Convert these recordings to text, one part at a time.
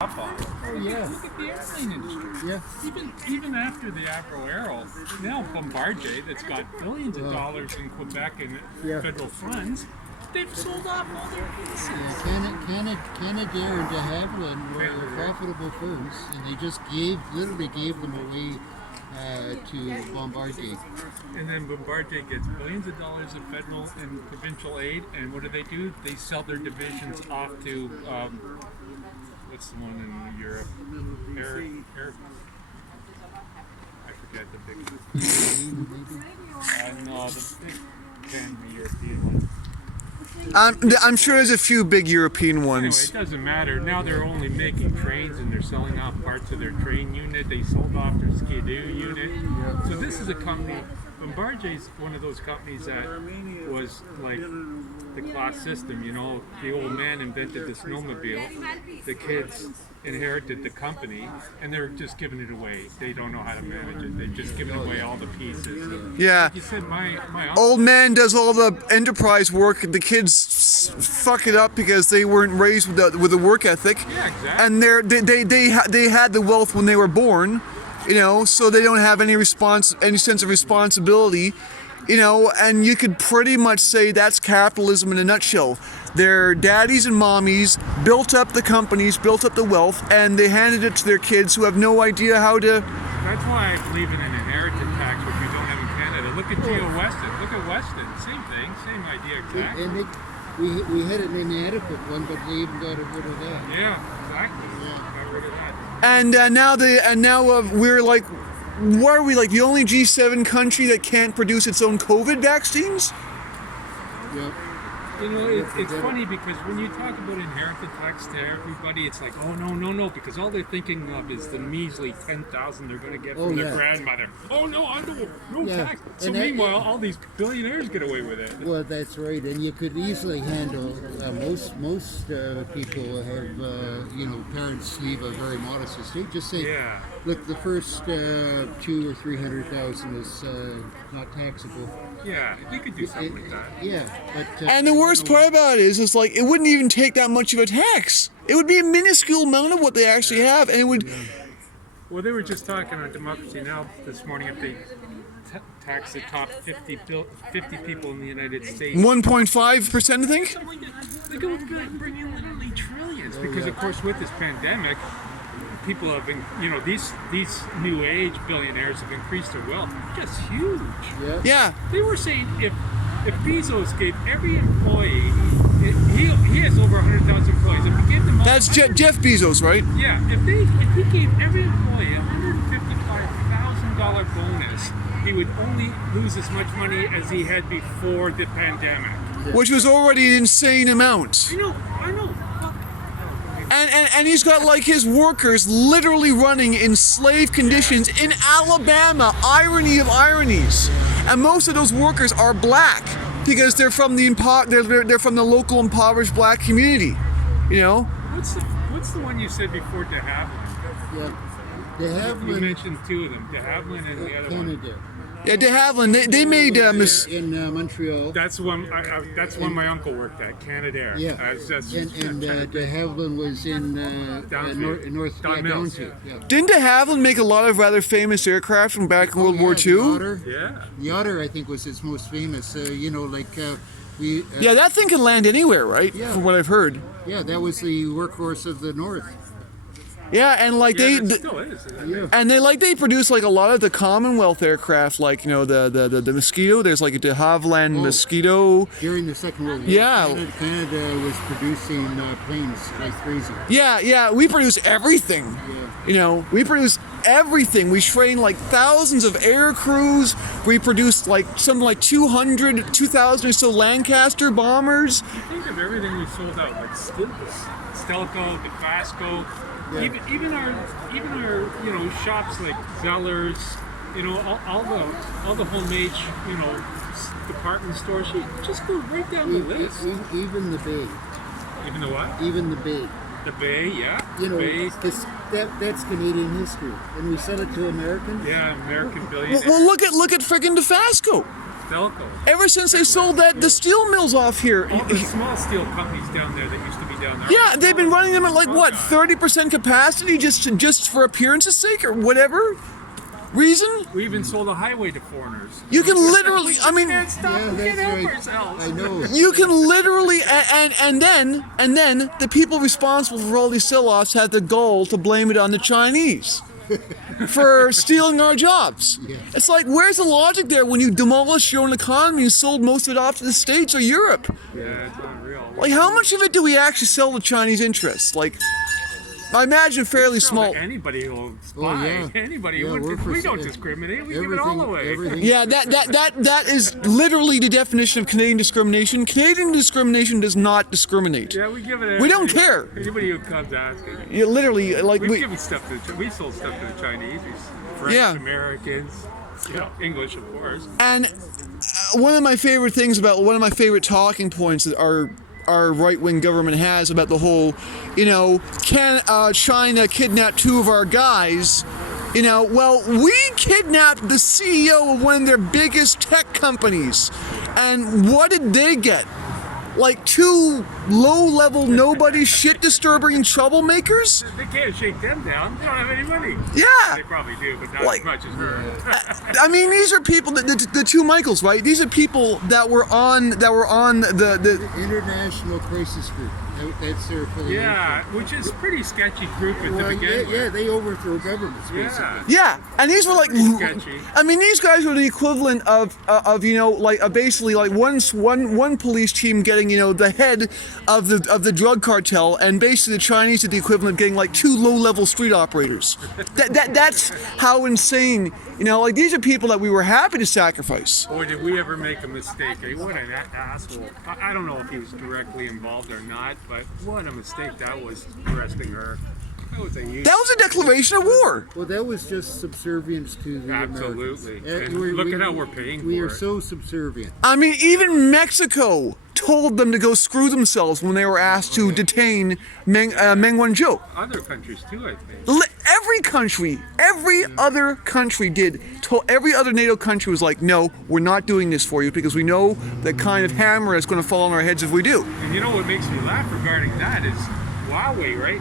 Up on. Oh yeah. Look at the airplane industry. Yeah. Even after the Avro-Aero, now Bombardier, that's got billions of dollars in Quebec and federal funds, they've sold off all their pieces. Yeah, Canadair and de Havilland were profitable firms, and they just literally gave them away to Bombardier. And then Bombardier gets billions of dollars of federal and provincial aid, and what do? They sell their divisions off to what's the one in Europe? Air. I forget the big one. No, the big 10 European one. I'm sure there's a few big European Anyway, ones. it doesn't matter. Now they're only making trains and they're selling off parts of their train unit. They sold off their Ski-Doo unit. So this is a company, Bombardier's one of those companies that was like the class system, you know. The old man invented the snowmobile. The kids inherited the company and they're just giving it away. They don't know how to manage it. They've just given away all the pieces. Yeah. Like you said, my uncle, Old man does all the enterprise work. The kids fuck it up because they weren't raised with the work ethic. yeah, exactly. And they had the wealth when they were born, you know, so they don't have any sense of responsibility, you know. And you could pretty much say that's capitalism in a nutshell. Their daddies and mommies built up the companies, built up the wealth, and they handed it to their kids who have no idea how to. That's why I believe in an inheritance tax, which we don't have in Canada. Look at Geo Weston. Look at Weston. Same thing. Same idea exactly. And we had an inadequate one, but they even got rid of that. Yeah, exactly. Got rid of that. And now we're like, what are we, like the only G7 country that can't produce its own COVID vaccines? Yep. You know, it's funny because when you talk about inheritance tax to everybody, it's like, oh, no, because all they're thinking of is the measly 10,000 they're going to get from their grandmother. Oh, no, I don't, no tax. So meanwhile, all these billionaires get away with it. Well, that's right, and you could easily handle. Most people have parents leave a very modest estate. Just say, Yeah. look, the first 200,000 or 300,000 is not taxable. Yeah, you could do something like that. Yeah, but And the worst part about it is, like, it wouldn't even take that much of a tax. It would be a minuscule amount of what they actually have, and it would. Well, they were just talking on Democracy Now! This morning if they tax the top 50 people in the United States. 1.5%, I think. They're going to bring in literally trillions because, of course, with this pandemic, people have been, you know, these new age billionaires have increased their wealth just huge. Yeah. They were saying if Bezos gave every employee, he has over 100,000 employees. If he gave them all, That's Jeff Bezos, right? yeah, if he gave every employee a $155,000 bonus, he would only lose as much money as he had before the pandemic. Which was already an insane amount. I know. And he's got like his workers literally running in slave conditions in Alabama. Irony of ironies. And most of those workers are black because they're from the they're from the local impoverished black community. You know. What's the one you said before, De Havilland? yeah, they have You mentioned two of them, De Havilland and the other one. Canada Yeah, De Havilland. They made in Montreal. That's the one. That's one my uncle worked at, Canadair. Yeah, That's and de Havilland was in North Don Mills. Downsview. Yeah. Didn't De Havilland make a lot of rather famous aircraft from back in World War The II? Otter. Yeah. The Otter, I think, was its most famous. We. Yeah, that thing can land anywhere, right? Yeah. From what I've heard. Yeah, that was the workhorse of the North. Yeah, and like Yeah, it still is. they produce like a lot of the Commonwealth aircraft, like, you know, the Mosquito. There's like a De Havilland Mosquito. During the Second World War, Yeah. Canada was producing planes like crazy. Yeah, we produce everything. Yeah. You know, we produce everything. We train like thousands of air crews. We produce like something like 2,000 or so Lancaster bombers. Think of everything we sold out, like Stelco, DeFasco. Yeah. Even our shops like Zellers, all the homemade department stores. You just go right down the list. Even the Bay. Even the what? Even the Bay. The Bay, yeah. You know, Bay. that's Canadian history, and we sell it to Americans. Yeah, American billionaires. Well, look at friggin' DeFasco. Stelco. Ever since they sold the steel mills off here. All the small steel companies down there that used to be down there. Yeah, they've been running them at like what, 30% capacity just for appearance's sake or whatever reason. We even sold a highway to foreigners. You can literally, I mean, Can't stop. Yeah, We that's can't help right. ourselves. I know. you can literally, and then the people responsible for all these sell-offs had the gall to blame it on the Chinese for stealing our jobs. Yeah. It's like, where's the logic there when you demolished your own economy and sold most of it off to the States or Europe? Yeah, it's unreal. Like, how much of it do we actually sell to Chinese interests? Like, I imagine fairly small. Anybody will spy. Oh, yeah. Anybody. Yeah, we're for we don't sale. discriminate. We give it all away. Everything. Yeah, that is literally the definition of Canadian discrimination. Canadian discrimination does not discriminate. Yeah, we give it. We don't care. Anybody who comes asking. Yeah, literally, like We've we. given stuff to. We sold stuff to the Chinese. French, Yeah. Americans. English, of course. And one of my favorite things about one of my favorite talking points that our right-wing government has about the whole, can China kidnap 2 of our guys? Well, we kidnapped the CEO of one of their biggest tech companies, and what did they get? Like 2 low-level, nobody, shit-disturbing troublemakers? They can't shake them down. They don't have any money. Yeah. They probably do, but not Like- as much as her. I mean, these are people the 2 Michaels, right? These are people that were on the International Crisis Group. That's their affiliation. Yeah, which is a pretty sketchy group at the Well, beginning. yeah, they overthrow governments, basically. Yeah. yeah, and these were like Sketchy. I mean, these guys were the equivalent of basically like one police team getting the head of the drug cartel, and basically the Chinese did the equivalent of getting like 2 low-level street operators. That's how insane. Like these are people that we were happy to sacrifice. Boy, did we ever make a mistake. What an asshole. I don't know if he was directly involved or not, but what a mistake that was, arresting her. That was a huge... That was a declaration of war. Well, that was just subservience to the Absolutely. Americans. And look at how we're paying We for are it. so subservient. I mean, even Mexico told them to go screw themselves when they were asked to detain Meng Wanzhou. Other countries too, I think. Every country, every other country did. Every other NATO country was like, no, we're not doing this for you because we know the kind of hammer is going to fall on our heads if we do. And you know what makes me laugh regarding that is Huawei, right?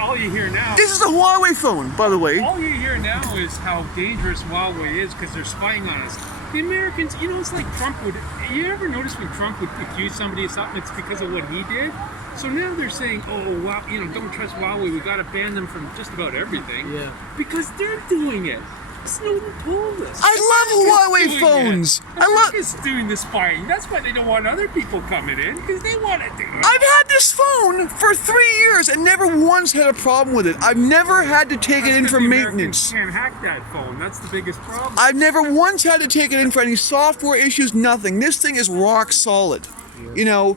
All you hear now... This is a Huawei phone, by the way. All you hear now is how dangerous Huawei is because they're spying on us. The Americans, it's like Trump would... You ever notice when Trump would accuse somebody of something, it's because of what he did? So now they're saying, oh, wow, don't trust Huawei. We got to ban them from just about everything. Yeah. Because they're doing it. Snowden told us. I love Huawei Doing phones. it. I love. America's doing the spying. That's why they don't want other people coming in because they want to do it. I've had this phone for 3 years and never once had a problem with it. I've never had to take it in That's for 'cause the Americans maintenance. can't hack that phone. That's the biggest problem. I've never once had to take it in for any software issues, nothing. This thing is rock solid. Well,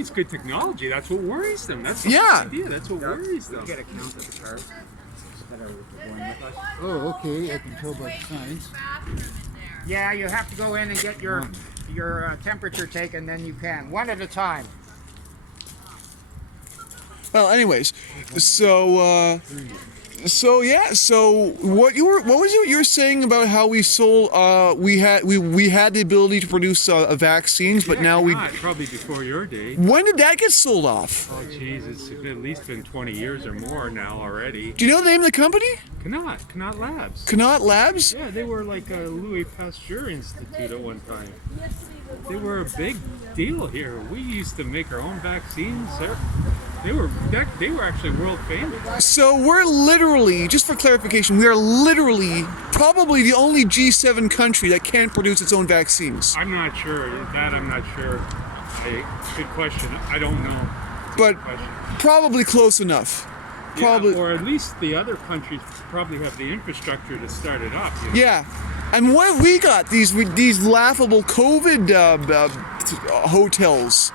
it's good technology. That's what worries them. That's the Yeah. whole idea. That's what worries them. Get a count of the cars that are going with us. Oh, okay. I can tell by the signs. Yeah, you have to go in and get your temperature taken, then you can. One at a time. Well, anyways, so what was it you were saying about how we sold? We had the ability to produce vaccines, but now we. Probably before your day. When did that get sold off? Oh, jeez, it's at least been 20 years or more now already. Do you know the name of the company? Knot Labs. Connaught Labs? Yeah, they were like a Louis Pasteur Institute at one time. They were a big deal here. We used to make our own vaccines. They were actually world famous. So we're literally, just for clarification, we are literally probably the only G7 country that can't produce its own vaccines. I'm not sure. I'm not sure. Good question. I don't know. But probably close enough. Probably. Yeah, or at least the other countries probably have the infrastructure to start it up. Yeah. And what have we got? These laughable COVID hotels.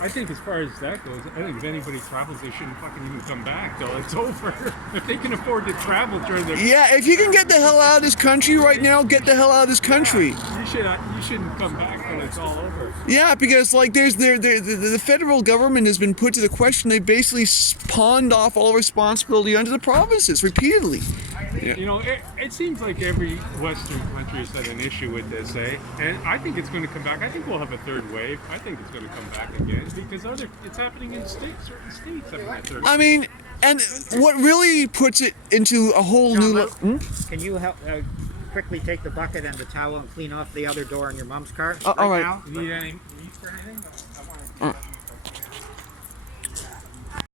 I think as far as that goes, I think if anybody travels, they shouldn't fucking even come back till it's over. If they can afford to travel during their... Yeah, if you can get the hell out of this country right now, get the hell out of this country. You shouldn't come back when it's all over. Yeah, because like the federal government has been put to the question. They basically pawned off all responsibility onto the provinces repeatedly. Yeah. You know, it seems like every Western country has had an issue with this, eh? And I think it's going to come back. I think we'll have a third wave. I think it's going to come back again because it's happening in certain states having a third. I mean, and what really puts it into a whole John new. Luke, can you help quickly take the bucket and the towel and clean off the other door in your mom's car? All right. now? You need any meat for anything? I want to.